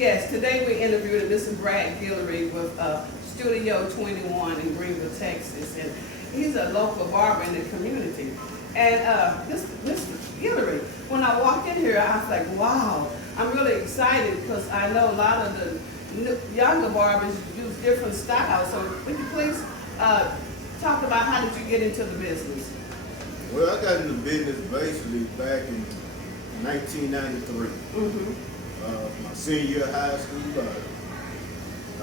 Yes, today we interviewed Mr. Brad Guillory with Studio 21 in Greenville, Texas, and he's a local barber in the community. And Mr. Guillory, when I walked in here, I was like, wow, I'm really excited because I know a lot of the younger barbers use different styles. So would you please talk about how did you get into the business? Well, I got into business basically back in 1993. My senior year of high school. I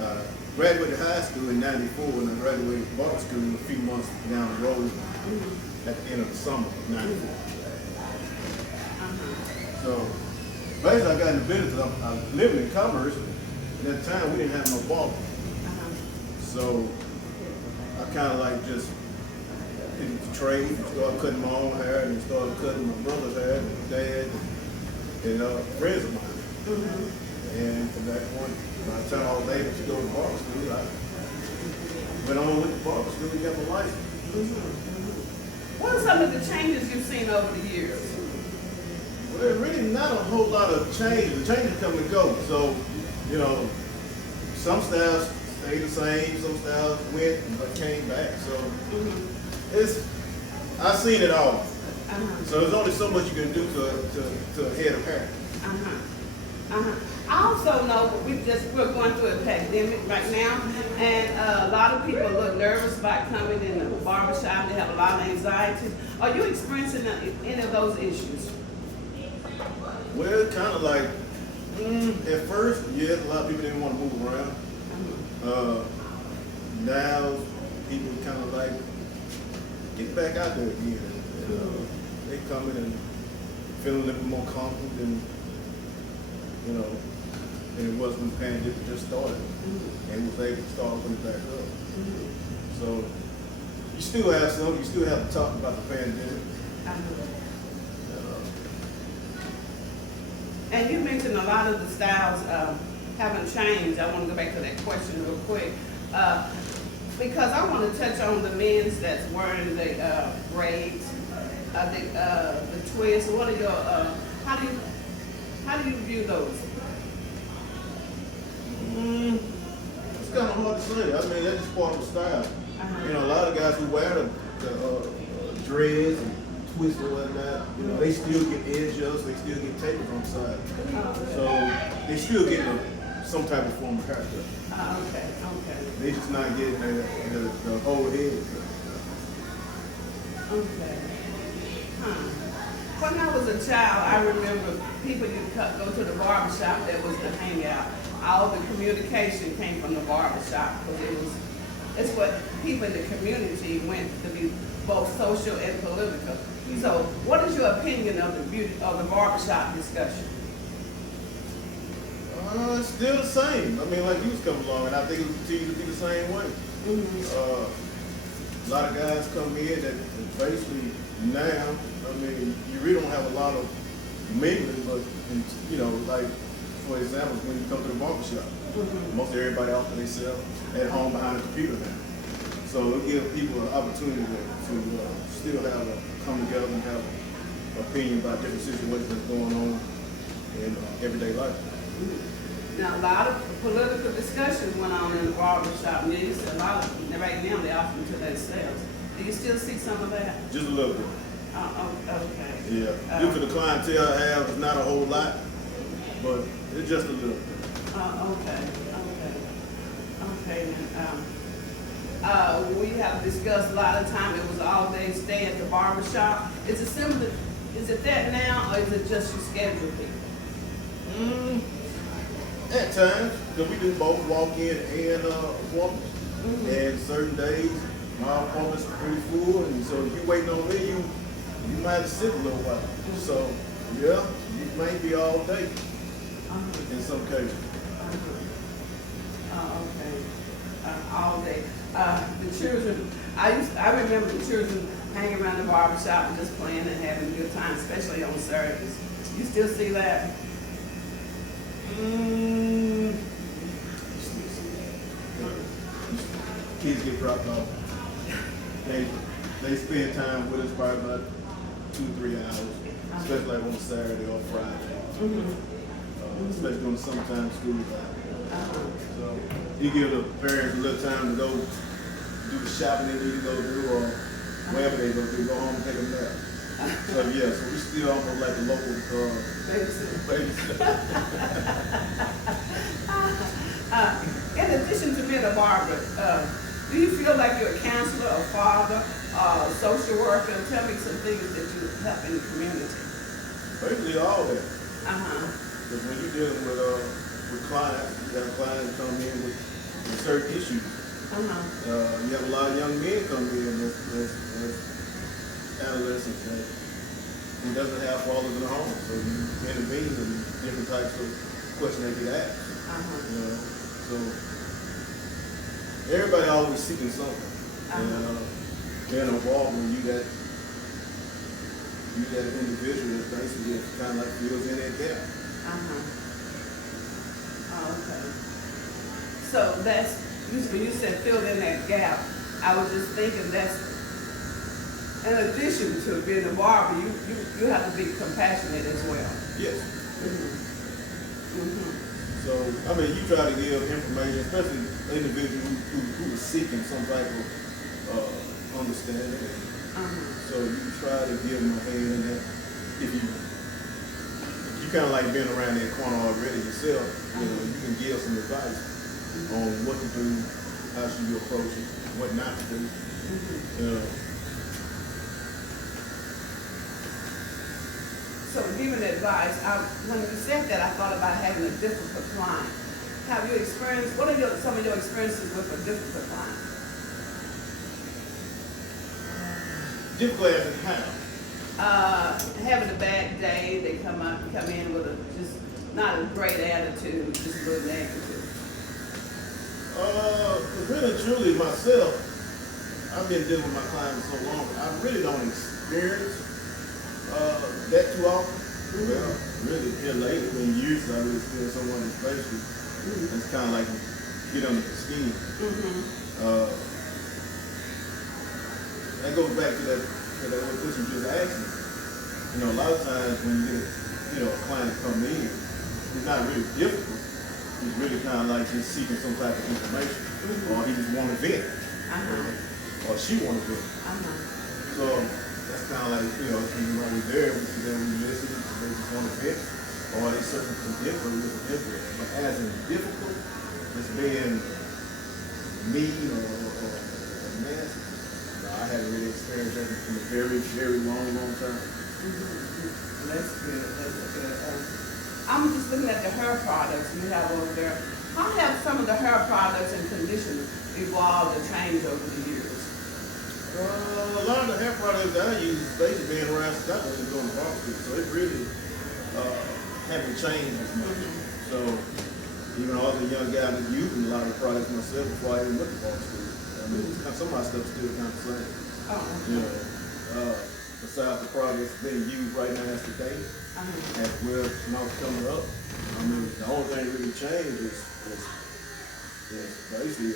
graduated high school in 94 and I graduated barber school a few months down the road at the end of the summer of 94. So basically I got into business. I was living in commerce. At that time we didn't have no barber. So I kind of like just did the trade and started cutting my own hair and started cutting my brother's hair and my dad and friends of mine. And from that point, by the time I was able to go to barber school, I went on with the barber school and got my license. What are some of the changes you've seen over the years? Well, there's really not a whole lot of change. The changes come and go. So, you know, some styles stay the same, some styles went but came back. So I've seen it all. So there's only so much you can do to a head of hair. I also know we're going through a pandemic right now, and a lot of people look nervous about coming in the barbershop. They have a lot of anxiety. Are you experiencing any of those issues? Well, kind of like, at first, yes, a lot of people didn't want to move around. Now, people kind of like, get back out there again. They come in and feeling a little more confident and, you know, and it was when the pandemic just started and was able to start opening back up. So you still have to talk about the pandemic. And you mentioned a lot of the styles haven't changed. I want to go back to that question real quick because I want to touch on the men's that's wearing the braids, the twists. What are your how do you view those? It's kind of hard to say. I mean, that's just part of the style. You know, a lot of guys who wear the dreads and twists or whatnot, you know, they still get edge ups, they still get tapered on the side. So they still get some type of form of haircut. Okay. They just not getting the whole head. Okay. When I was a child, I remember people used to go to the barbershop. That was the hangout. All the communication came from the barbershop because it's what people in the community went to be both social and political. So what is your opinion of the beauty of the barbershop discussion? It's still the same. I mean, like you was coming along, and I think it will continue to be the same way. A lot of guys come in that basically now, I mean, you really don't have a lot of mingling, but, you know, like, for example, when you come to the barbershop, most everybody out for themselves at home behind the computer now. So it gives people an opportunity to still have come together and have an opinion about different situations that's going on in everyday life. Now, a lot of political discussions went on in the barbershop. And you see a lot of, right now, they're offering to themselves. Do you still see some of that? Just a little bit. Okay. Yeah. Due to the clientele I have, it's not a whole lot, but it's just a little bit. Okay. We have discussed a lot of time. It was all day stay at the barbershop. Is it similar? Is it that now, or is it just you schedule people? At times, because we do both walk-in and appointments. And certain days, my appointments are pretty full, and so if you're waiting on me, you might have to sit a little while. So, yeah, you may be all day in some cases. All day. The children, I remember the children hanging around the barbershop and just playing and having a good time, especially on Saturdays. You still see that? Kids get dropped off. They spend time with us probably about 2-3 hours, especially like on Saturday or Friday. especially during the summertime school time. Uh-huh. So he give the parents a little time to go do the shopping they need to go do, or wherever they go do, go home and take a nap. So yeah, so we still almost like a local babysitter. In addition to being a barber, do you feel like you're a counselor, a father, a social worker? Tell me some things that you help in the community. Basically all that. Uh-huh. Because when you're dealing with clients, you have clients come in with certain issues. Uh-huh. You have a lot of young men come in as adolescents that who doesn't have fathers in the home, so you intervene in different types of questions they get asked. Uh-huh. You know, so everybody always seeking something, and being involved when you that individual that basically kind of like fills in that gap. Uh-huh. Oh, okay. So that's, when you said fill in that gap, I was just thinking that's, in addition to being a barber, you have to be compassionate as well. Yes. Mm-hmm. Mm-hmm. So, I mean, you try to give information, especially individuals who are seeking some type of understanding. Uh-huh. So you try to give them a hand in that. If you kind of like being around that corner already yourself, you know, you can give some advice on what to do, how should you approach it, what not to do. You know. So giving advice, when you said that, I thought about having a difficult client. Have you experienced, what are some of your experiences with a difficult client? Difficult as in how? Having a bad day, they come in with just not a great attitude, just a little negative. Really truly myself, I've been dealing with my clients so long, I really don't experience that too often. Well, really here lately, when usually I would experience someone that's basically, that's kind of like get under the skin. That goes back to that question you just asked me. You know, a lot of times when you get a client come in, it's not really difficult. He's really kind of like just seeking some type of information, or he just want to vent, or she want to vent. So that's kind of like, you know, when we're there, we see them, we listen, they just want to vent, or they searching for different. But as in difficult, just being mean or nasty. I haven't really experienced that in a very, very long time. That's good. That's good. I'm just looking at the hair products you have over there. How have some of the hair products and conditioners evolved and changed over the years? A lot of the hair products that I use basically been around since I was doing the barber school, so it really haven't changed as much. So even all the young guys that's using a lot of the products myself before I even went to barber school. I mean, some of my stuff's still kind of the same. You know, besides the products being used right now as today, as well now coming up. I mean, the only thing really changed is basically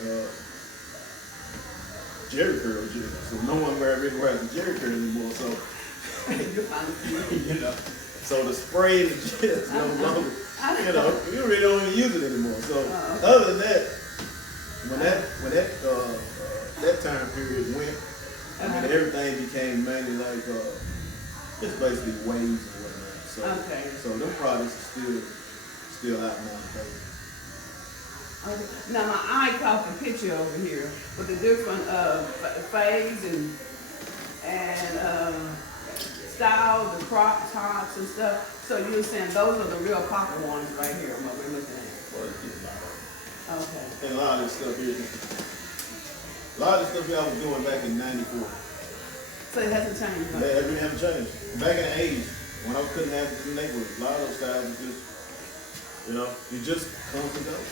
Jerry curl gel. So no one really wears a Jerry curl anymore. So you know, so the spray and the gel is no longer. You know, you really don't even use it anymore. So other than that, when that time period went, I mean, everything became mainly like just basically waves and whatnot. So them products are still out now. Okay. Now my eye caught the picture over here with the different fades and styles, the crop tops and stuff. So you were saying those are the real popular ones right here, what we're looking at. Okay. And a lot of this stuff here, I was doing back in '94. So it hasn't changed much? It really hasn't changed. Back in the '80s, when I was cutting after the neighborhood, a lot of those styles were just, you know, it just comes and goes.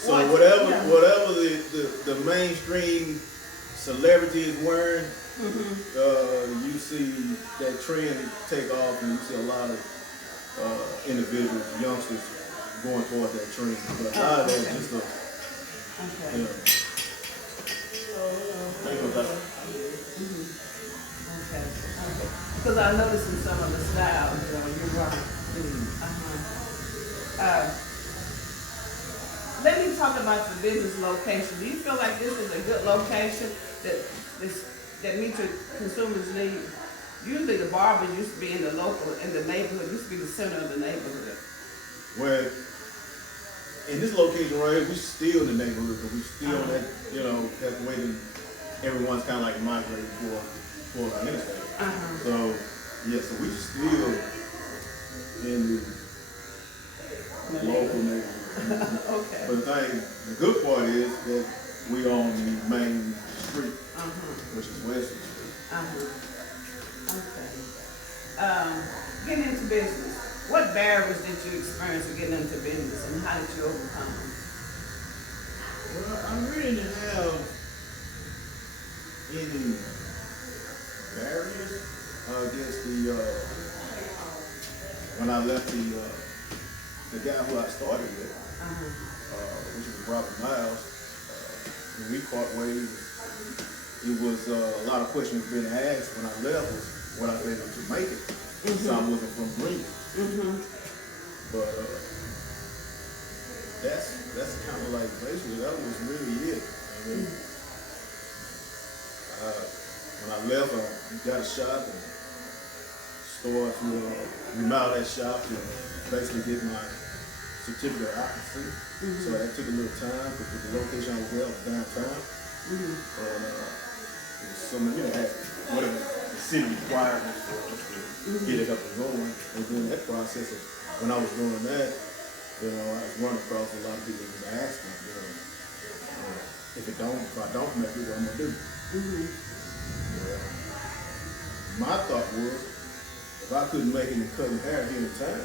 So whatever the mainstream celebrity is wearing, you see that trend take off, and you see a lot of individuals, youngsters, going towards that trend. But a lot of that is just a, you know. Okay. Because I noticed in some of the styles, you're right. Uh, Let me talk about the business location. Do you feel like this is a good location that meets your consumers' need? Usually the barber used to be in the neighborhood, used to be the center of the neighborhood. Well, in this location right here, we still in the neighborhood, but we still that, that's the way that everyone's kind of like migrating for our interstate. So, yeah, so we still in the local neighborhood. Okay. But the good part is that we on the main street, which is West Street. Okay. Getting into business. What barriers did you experience in getting into business, and how did you overcome them? Well, I really didn't have any barriers. I guess when I left the guy who I started with, which was Robert Miles, when we part ways, it was a lot of questions being asked when I left was what I was able to make it. So I wasn't from Greenville. But that's kind of like basically that was really it. I mean, when I left, I got a shop and started to remodel that shop to basically get my certificate of occupancy. So that took a little time because the location I was at was downtown. And it was so many, whatever the city required us to get it up and going. And then that process of when I was doing that, I was running across a lot of people that was asking, if I don't make it, what I'm gonna do? My thought was, if I couldn't make it in cutting hair here in town,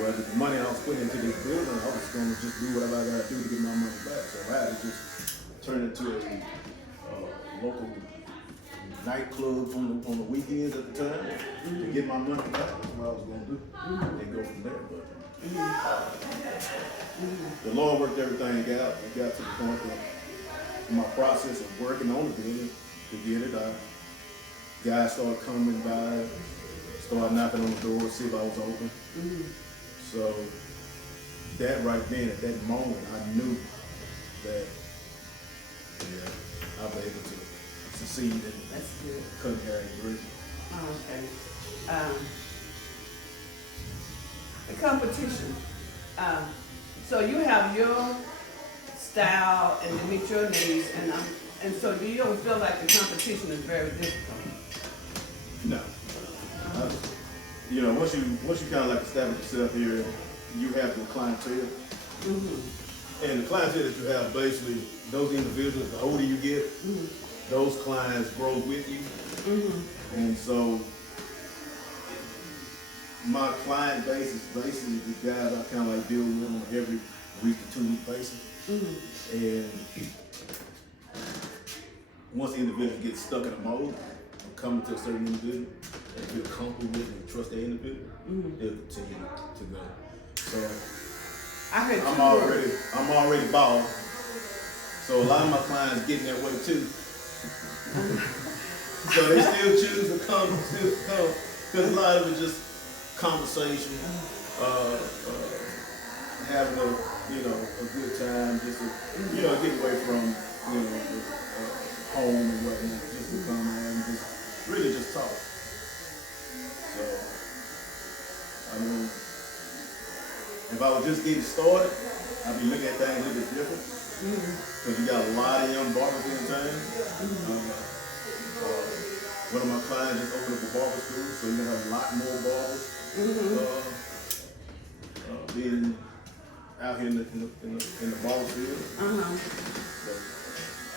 well, the money I was putting into this building, I was gonna just do whatever I gotta do to get my money back. So I had to just turn it to a local nightclub on the weekends at the time to get my money back. That's what I was gonna do, and go from there. But the Lord worked everything out. We got to the point that in my process of working on the building to get it, guys started coming by, started knocking on the door, see if I was open. So that right then, at that moment, I knew that I'll be able to succeed in cutting hair and greasing. Okay. The competition. So you have your style and to meet your needs, and so you don't feel like the competition is very difficult? No. Once you kind of like establish yourself here, you have your clientele. And the clientele that you have, basically, those individuals, the older you get, those clients grow with you. And so my client base is basically the guys I kind of like deal with on every week to 2 week basis. And once the individual gets stuck in a mode, coming to a certain individual, and feel comfortable with and trust that individual, they'll continue to go. So I'm already bald. So a lot of my clients getting that way too. So they still choose to come, because a lot of it just conversation, having a good time, just to get away from home and whatnot, just to come and just really just talk. So I mean, if I was just getting started, I'd be looking at things a little bit different. Because you got a lot of young barbers in town. One of my clients just opened up a barber school, so you're gonna have a lot more barbers being out here in the barber field. But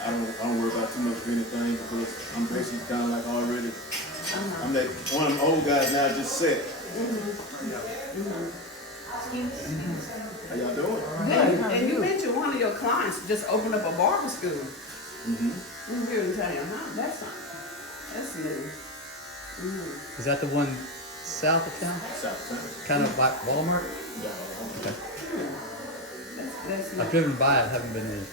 I don't worry about too much of anything because I'm basically kind of like already. I'm that one of them old guys now just set. How y'all doing? Good. And you mentioned one of your clients just opened up a barber school. Here in town, huh? That's new. Is that the one south of town? South of town. Kind of like Walmart? Yeah. Okay. That's I've driven by it, haven't been in.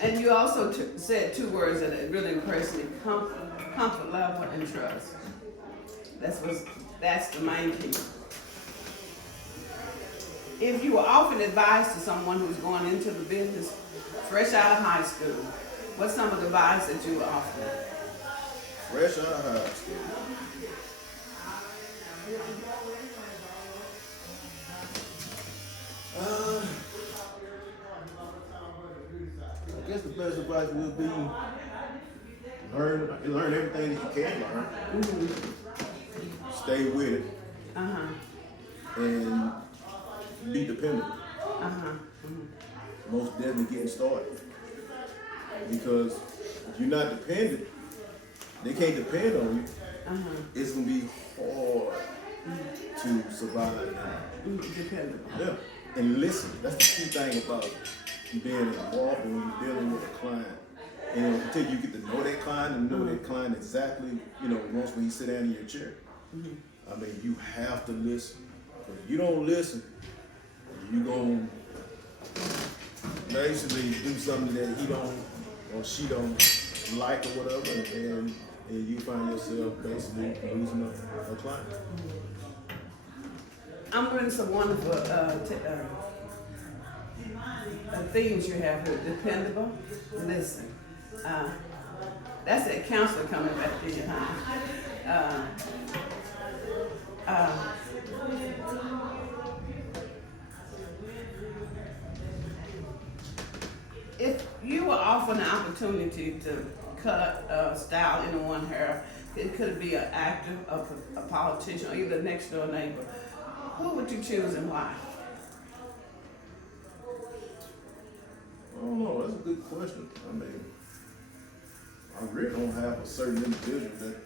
And you also said two words that really impressed me: comfort level and trust. That's the main key. if you were offering advice to someone who's going into the business fresh out of high school, what's some of the advice that you would offer? Fresh out of high school. I guess the best advice would be learn everything that you can learn. Stay with it. And be dependable. Most definitely getting started. Because if you're not dependent, they can't depend on you. It's gonna be hard to survive now. Dependable. Yeah. And listen, that's the key thing about being involved when you're dealing with a client. And until you get to know that client and know that client exactly, once when you sit down in your chair. I mean, you have to listen. Because if you don't listen, you're going to basically do something that he don't or she don't like or whatever, and you find yourself basically losing a client. I'm learning some wonderful themes you have here. Dependable, listen. That's that counselor coming back to you, huh? If you were offered an opportunity to cut, style anyone's hair, it could be an actor, a politician, or even a next door neighbor, who would you choose and why? I don't know. That's a good question. I mean, I really don't have a certain individual that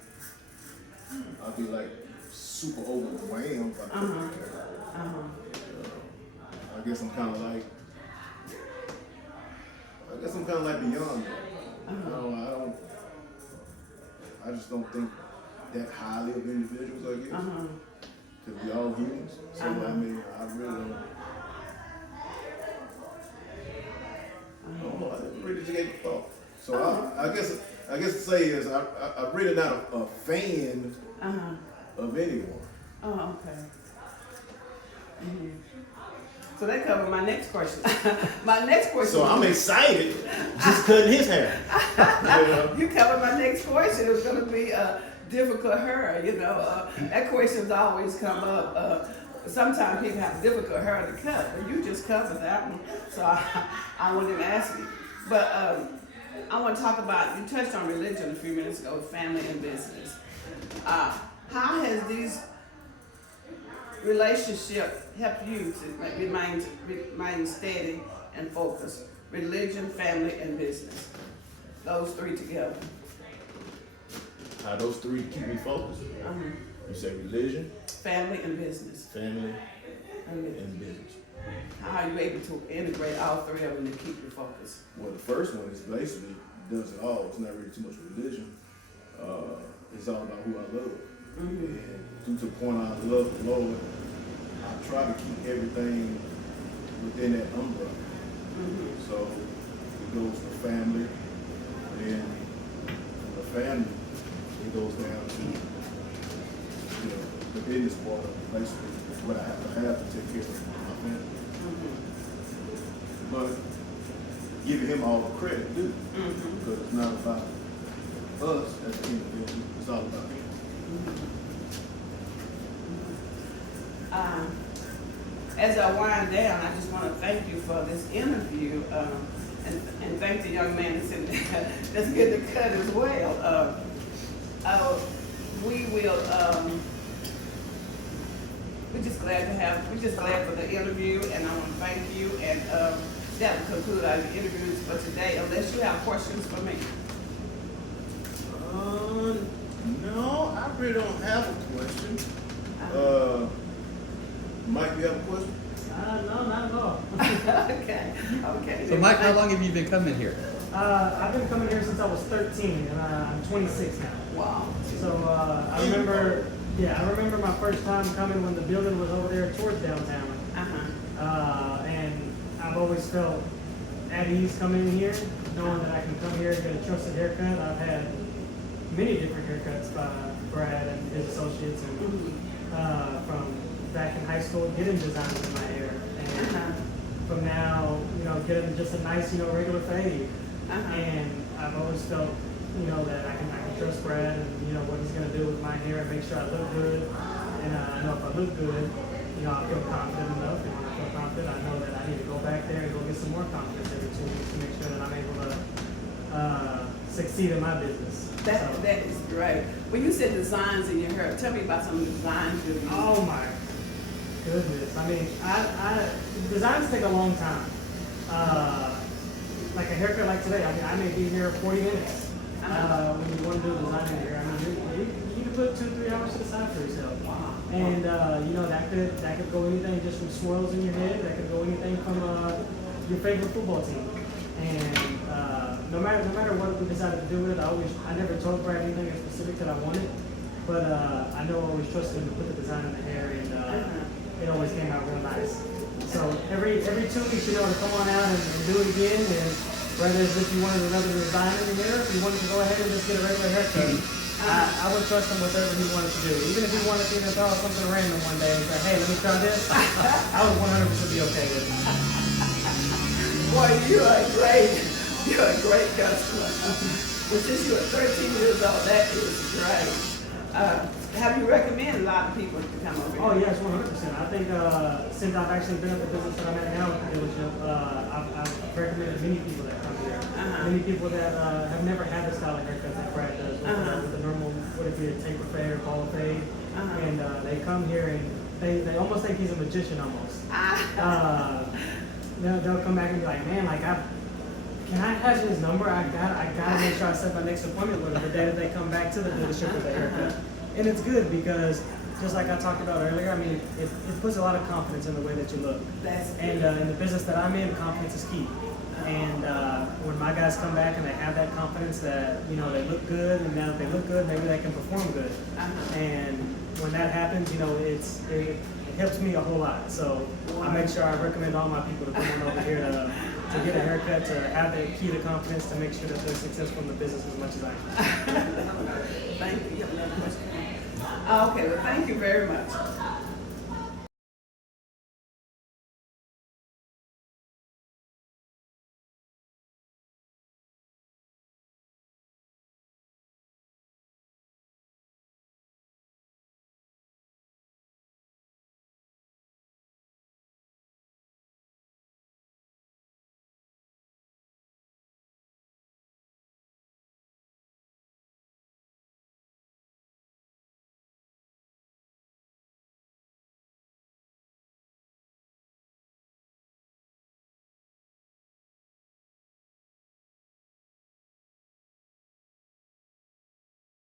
I'd be like super overwhelmed by. I guess I'm kind of like beyond that. I just don't think that highly of individuals, I guess. Because we all humans. So I mean, I really don't. I don't know. I really just gave a thought. So I guess to say is I'm really not a fan of anyone. Oh, okay. So that covers my next question. My next question. So I'm excited just cutting his hair. You covered my next question. It was going to be difficult hair. That question's always come up. Sometimes people have difficult hair to cut, but you just covered that one. So I wouldn't even ask you. But I want to talk about, you touched on religion a few minutes ago, family and business. How has these relationships helped you to remain steady and focused? Religion, family, and business. Those three together. How those three keep me focused? You say religion, family, and business. Family, and business. How are you able to integrate all three of them to keep you focused? Well, the first one is basically does it all. It's not really too much religion. It's all about who I love. And due to the point I love the Lord, I try to keep everything within that umbrella. So it goes to family, and from the family, it goes down to the business part of basically what I have to take care of my family. But giving him all the credit due, because it's not about us as an individual, it's all about him. As I wind down, I just want to thank you for this interview, and thank the young man that's in there that's getting the cut as well. We're just glad for the interview, and I want to thank you, and that will conclude our interviews for today, unless you have questions for me. No, I really don't have a question. Mike, you have a question? No, not at all. Okay. So Mike, how long have you been coming here? I've been coming here since I was 13, and I'm 26 now. Wow. So I remember my first time coming when the building was over there towards downtown. And I've always felt at ease coming in here, knowing that I can come here and get a trusted haircut. I've had many different haircuts by Brad and his associates, and from back in high school, getting designs in my hair. And Uh-huh. from now, get him just a nice, regular fade. Uh-huh. And I've always felt, that I can trust Brad and, what he's going to do with my hair and make sure I look good. And I know if I look good, I feel confident enough. And when I feel confident, I know that I need to go back there and go get some more confidence every 2 weeks to make sure that I'm able to succeed in my business. That is great. When you said designs in your hair, tell me about some of the designs you're using. Oh my goodness. I mean, designs take a long time. Like a haircut like today, I may be here 40 minutes. When you want to do a design in here, you can put 2-3 hours to the side for yourself. Wow. And that could go anything just from swirls in your head. That could go anything from your favorite football team. And no matter what we decided to do with it, I never told Brad anything in specific that I wanted. But I know I always trusted him to put the design in the hair, and it always came out real nice. So every 2 weeks, to come on out and do it again. And whether it's if you wanted another design in your hair, if you wanted to go ahead and just get a regular haircut, I would trust him with whatever he wanted to do. Even if he wanted to throw out something random one day and say, hey, let me try this, I would 100% be okay with it. Boy, you're a great customer. Well, since you are 13 years old, that is great. Have you recommended a lot of people to come over here? Oh yes, 100%. I think since I've actually been at the business that I'm at now with the dealership, I've recommended many people that come here. Many people that have never had the style of haircut that Brad does, with the normal, what if you taper fade or ball fade, and they come here and they almost think he's a magician almost. They'll come back and be like, man, can I have his number? I gotta make sure I set my next appointment with him the day that they come back to the dealership with the haircut. And it's good because, just like I talked about earlier, I mean, it puts a lot of confidence in the way that you look. And in the business that I'm in, confidence is key. And when my guys come back and they have that confidence that, they look good, and now that they look good, maybe they can perform good. And when that happens, it helps me a whole lot. So I make sure I recommend all my people to come on over here to get a haircut, to have the key to confidence, to make sure that they're successful in the business as much as I am. Thank you. You have another question? Okay, well, thank you very much.